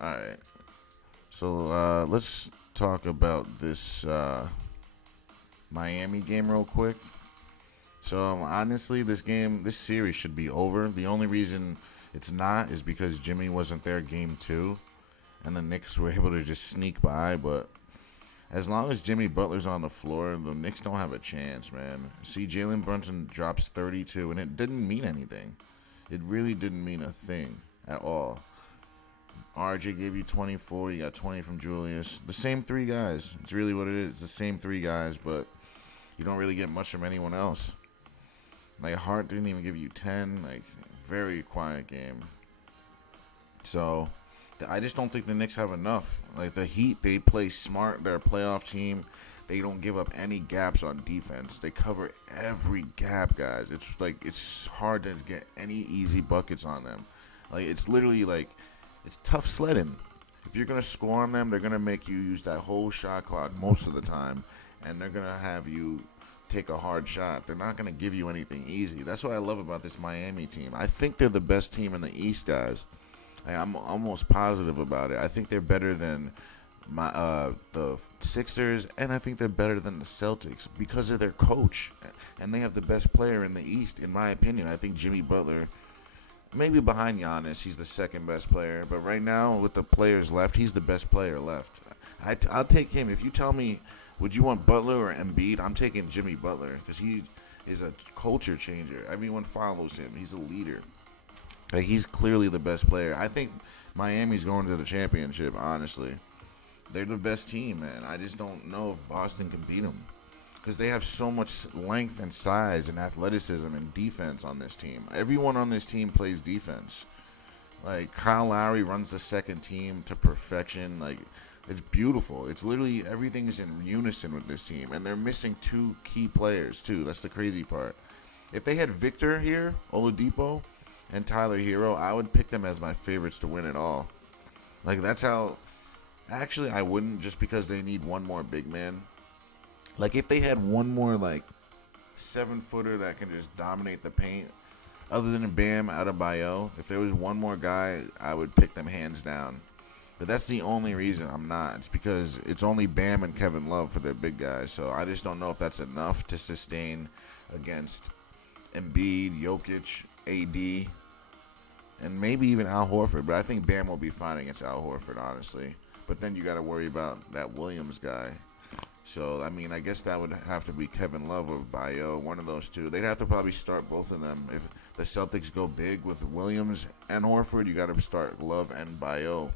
All right. So let's talk about this Miami game real quick. So honestly, this series should be over. The only reason it's not is because Jimmy wasn't there game two, and the Knicks were able to just sneak by. But as long as Jimmy Butler's on the floor, the Knicks don't have a chance, man. See, Jalen Brunson drops 32, and it didn't mean anything. It really didn't mean a thing at all. RJ gave you 24. You got 20 from Julius. The same three guys. It's really what it is. It's the same three guys, but you don't really get much from anyone else. Like Hart didn't even give you 10. Like very quiet game. So I just don't think the Knicks have enough. Like the Heat, they play smart. They're a playoff team. They don't give up any gaps on defense. They cover every gap, guys. It's hard to get any easy buckets on them. Like it's literally like it's tough sledding. If you're gonna score on them, they're gonna make you use that whole shot clock most of the time, and they're gonna have you take a hard shot. They're not gonna give you anything easy. That's what I love about this Miami team. I think they're the best team in the East, guys. I'm almost positive about it. I think they're better than the Sixers, and I think they're better than the Celtics because of their coach, and they have the best player in the East, in my opinion. I think Jimmy Butler, maybe behind Giannis, he's the second best player, but right now with the players left, he's the best player left. I'll take him. If you tell me, would you want Butler or Embiid? I'm taking Jimmy Butler because he is a culture changer. Everyone follows him. He's a leader. Like he's clearly the best player. I think Miami's going to the championship. Honestly, they're the best team, man. I just don't know if Boston can beat them because they have so much length and size and athleticism and defense on this team. Everyone on this team plays defense. Like Kyle Lowry runs the second team to perfection. Like it's beautiful. It's literally everything is in unison with this team, and they're missing two key players too. That's the crazy part. If they had Victor here, Oladipo, and Tyler Hero, I would pick them as my favorites to win it all. Like that's how. Actually, I wouldn't just because they need one more big man. Like if they had one more like 7-footer that can just dominate the paint, other than Bam Adebayo, if there was one more guy, I would pick them hands down. But that's the only reason I'm not. It's because it's only Bam and Kevin Love for their big guys. So I just don't know if that's enough to sustain against Embiid, Jokic, AD, and maybe even Al Horford. But I think Bam will be fine against Al Horford, honestly. But then you got to worry about that Williams guy. So, I mean, I guess that would have to be Kevin Love or Bayo, one of those two. They'd have to probably start both of them. If the Celtics go big with Williams and Horford, you got to start Love and Bayo.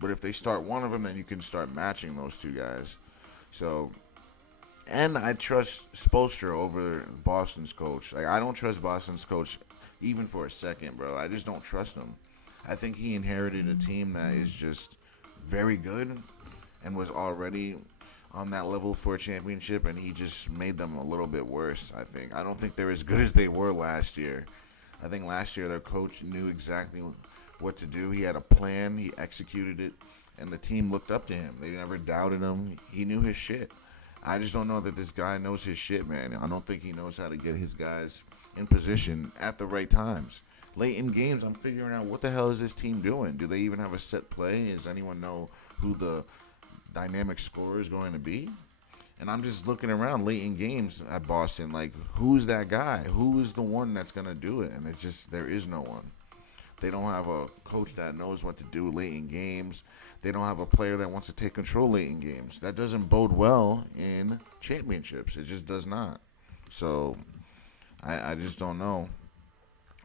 But if they start one of them, then you can start matching those two guys. So, and I trust Spoelstra over Boston's coach. Like, I don't trust Boston's coach even for a second, bro. I just don't trust him. I think he inherited a team that is just very good and was already on that level for a championship, and he just made them a little bit worse, I think. I don't think they're as good as they were last year. I think last year their coach knew exactly what to do. He had a plan, he executed it, and the team looked up to him. They never doubted him. He knew his shit. I just don't know that this guy knows his shit, man. I don't think he knows how to get his guys in position at the right times. Late in games, I'm figuring out what the hell is this team doing? Do they even have a set play? Does anyone know who the dynamic scorer is going to be? And I'm just looking around late in games at Boston, like, who's that guy? Who is the one that's going to do it? And it's just, there is no one. They don't have a coach that knows what to do late in games. They don't have a player that wants to take control late in games. That doesn't bode well in championships. It just does not. So, I just don't know.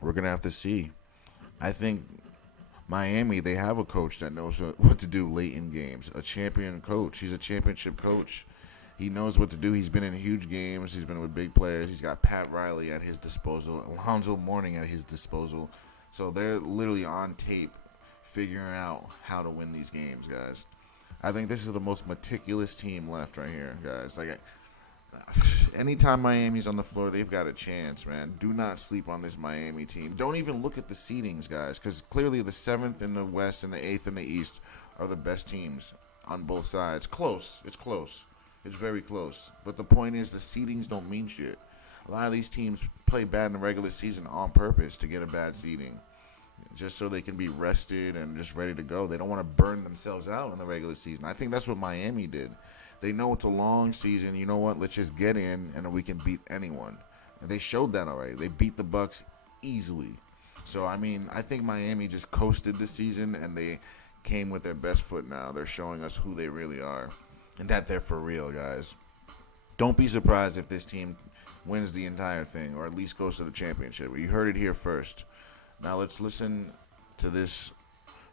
We're going to have to see. I think Miami, they have a coach that knows what to do late in games. A champion coach. He's a championship coach. He knows what to do. He's been in huge games. He's been with big players. He's got Pat Riley at his disposal, Alonzo Mourning at his disposal. So they're literally on tape figuring out how to win these games, guys. I think this is the most meticulous team left right here, guys. Like, anytime Miami's on the floor, they've got a chance, man. Do not sleep on this Miami team. Don't even look at the seedings, guys, because clearly the 7th in the West and the 8th in the East are the best teams on both sides. Close. It's close. It's very close. But the point is the seedings don't mean shit. A lot of these teams play bad in the regular season on purpose to get a bad seeding. just so they can be rested and just ready to go. They don't want to burn themselves out in the regular season. I think that's what Miami did. They know it's a long season. You know what? Let's just get in and we can beat anyone. And they showed that already. They beat the Bucks easily. So, I mean, I think Miami just coasted this season and they came with their best foot now. They're showing us who they really are and that they're for real, guys. Don't be surprised if this team wins the entire thing or at least goes to the championship. You heard it here first. Now let's listen to this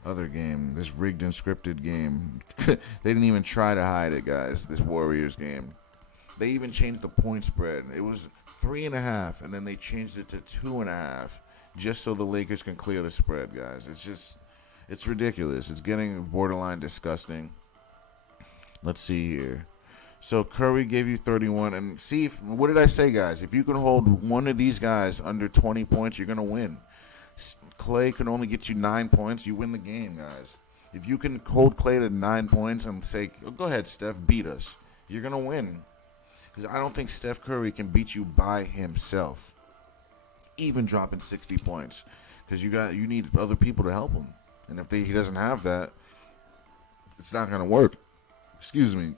other game, this rigged and scripted game. They didn't even try to hide it, guys, this Warriors game. They even changed the point spread. It was 3.5, and then they changed it to 2.5 just so the Lakers can clear the spread, guys. It's ridiculous. It's getting borderline disgusting. Let's see here. So Curry gave you 31, and see, what did I say, guys? If you can hold one of these guys under 20 points, you're going to win. Clay can only get you 9 points. You win the game, guys. If you can hold Clay to 9 points and say, oh, go ahead, Steph, beat us, you're going to win. Because I don't think Steph Curry can beat you by himself, even dropping 60 points. Because you need other people to help him. And if he doesn't have that, it's not going to work. Excuse me.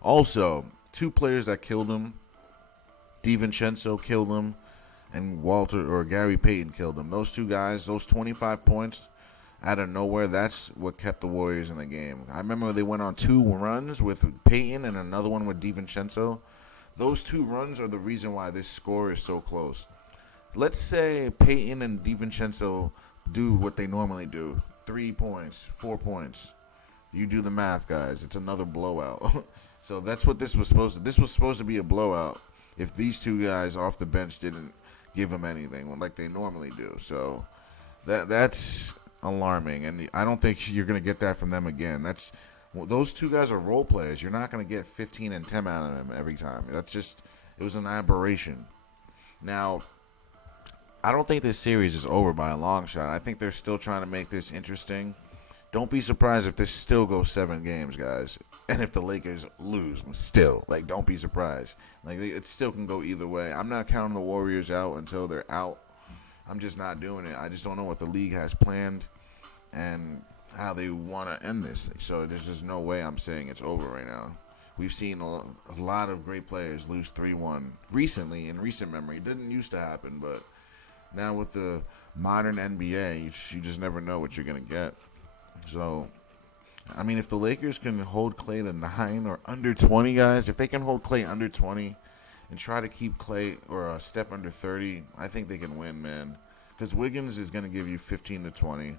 Also, 2 players that killed him, DiVincenzo killed him, and Gary Payton killed him. Those 2 guys, those 25 points out of nowhere, that's what kept the Warriors in the game. I remember they went on 2 runs with Payton and another one with DiVincenzo. Those 2 runs are the reason why this score is so close. Let's say Payton and DiVincenzo do what they normally do. 3 points, 4 points. You do the math, guys. It's another blowout. So that's what this was supposed to. This was supposed to be a blowout if these 2 guys off the bench didn't give them anything like they normally do. So that's alarming, and I don't think you're going to get that from them again. Those 2 guys are role players. You're not going to get 15 and 10 out of them every time. It was an aberration. Now, I don't think this series is over by a long shot. I think they're still trying to make this interesting. Don't be surprised if this still goes 7 games, guys. And if the Lakers lose, still, don't be surprised. It still can go either way. I'm not counting the Warriors out until they're out. I'm just not doing it. I just don't know what the league has planned and how they want to end this. So there's just no way I'm saying it's over right now. We've seen a lot of great players lose 3-1 recently, in recent memory. It didn't used to happen, but now with the modern NBA, you just never know what you're going to get. So, I mean, if the Lakers can hold Clay to 9 or under 20, guys, if they can hold Clay under 20 and try to keep Clay or Steph under 30, I think they can win, man. Because Wiggins is going to give you 15 to 20.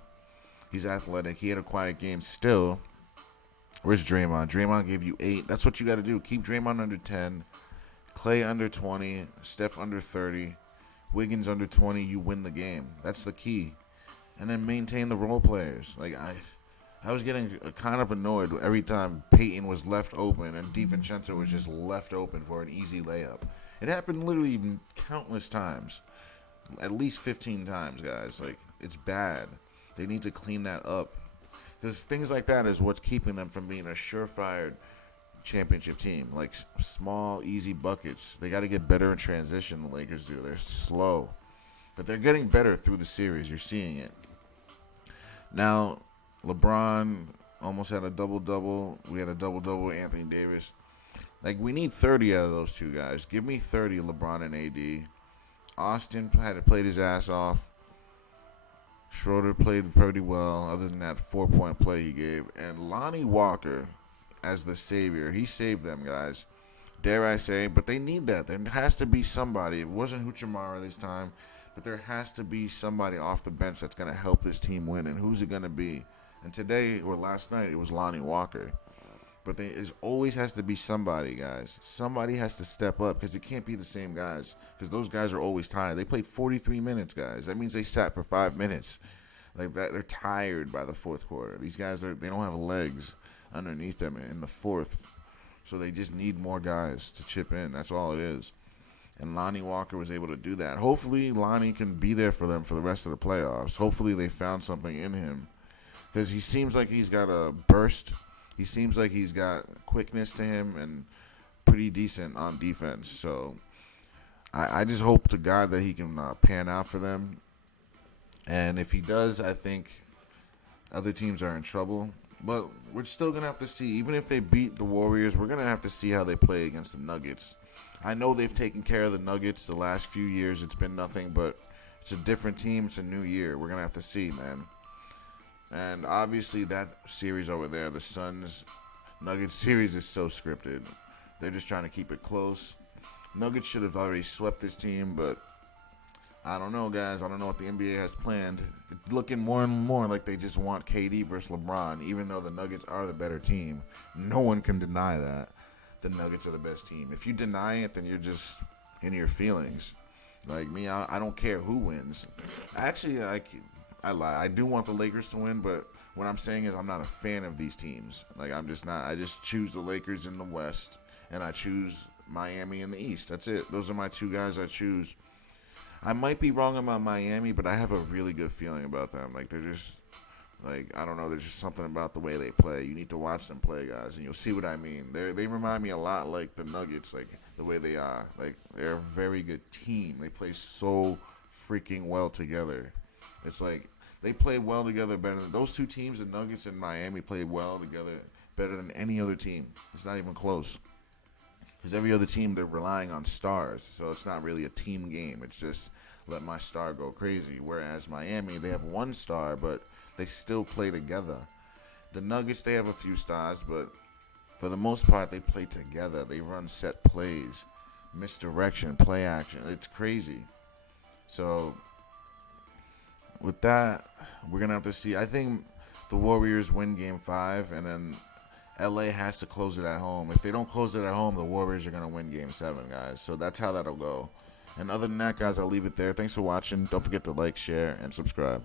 He's athletic. He had a quiet game still. Where's Draymond? Draymond gave you 8. That's what you got to do. Keep Draymond under 10. Clay under 20. Steph under 30. Wiggins under 20. You win the game. That's the key. And then maintain the role players. I was getting kind of annoyed every time Peyton was left open and DiVincenzo was just left open for an easy layup. It happened literally countless times. At least 15 times, guys. It's bad. They need to clean that up. Because things like that is what's keeping them from being a surefire championship team. Small, easy buckets. They got to get better in transition, the Lakers do. They're slow. But they're getting better through the series. You're seeing it. Now, LeBron almost had a double-double. We had a double-double with Anthony Davis. We need 30 out of those 2 guys. Give me 30, LeBron and AD. Austin had played his ass off. Schroeder played pretty well, other than that 4-point play he gave. And Lonnie Walker, as the savior, he saved them, guys. Dare I say, but they need that. There has to be somebody. It wasn't Huchamara this time, but there has to be somebody off the bench that's going to help this team win. And who's it going to be? And today, or last night, it was Lonnie Walker. But it always has to be somebody, guys. Somebody has to step up because it can't be the same guys because those guys are always tired. They played 43 minutes, guys. That means they sat for 5 minutes. They're tired by the fourth quarter. These guys, they don't have legs underneath them in the fourth. So they just need more guys to chip in. That's all it is. And Lonnie Walker was able to do that. Hopefully, Lonnie can be there for them for the rest of the playoffs. Hopefully, they found something in him because he seems like he's got a burst. He seems like he's got quickness to him and pretty decent on defense. So I just hope to God that he can pan out for them. And if he does, I think other teams are in trouble. But we're still going to have to see. Even if they beat the Warriors, we're going to have to see how they play against the Nuggets. I know they've taken care of the Nuggets the last few years. It's been nothing, but it's a different team. It's a new year. We're going to have to see, man. And obviously that series over there, the Suns Nuggets series, is so scripted. They're just trying to keep it close. Nuggets should have already swept this team, but I don't know, guys. I don't know what the NBA has planned. It's looking more and more like they just want KD versus LeBron, even though the Nuggets are the better team. No one can deny that. The Nuggets are the best team. If you deny it, then you're just in your feelings. Like me, I don't care who wins. Actually, I lie. I do want the Lakers to win, but what I'm saying is I'm not a fan of these teams. Like, I'm just not. I just choose the Lakers in the West, and I choose Miami in the East. That's it. Those are my two guys I choose. I might be wrong about Miami, but I have a really good feeling about them. Like, they're just, like, I don't know, there's just something about the way they play. You need to watch them play, guys, and you'll see what I mean. They remind me a lot like the Nuggets, like, the way they are. Like, they're a very good team. They play so freaking well together. It's like, they played well together better than, those two teams, the Nuggets and Miami, played well together better than any other team. It's not even close. Because every other team, they're relying on stars. So it's not really a team game. It's just let my star go crazy. Whereas Miami, they have one star, but they still play together. The Nuggets, they have a few stars, but for the most part, they play together. They run set plays, misdirection, play action. It's crazy. So with that, we're going to have to see. I think the Warriors win Game 5, and then LA has to close it at home. If they don't close it at home, the Warriors are going to win Game 7, guys. So that's how that'll go. And other than that, guys, I'll leave it there. Thanks for watching. Don't forget to like, share, and subscribe.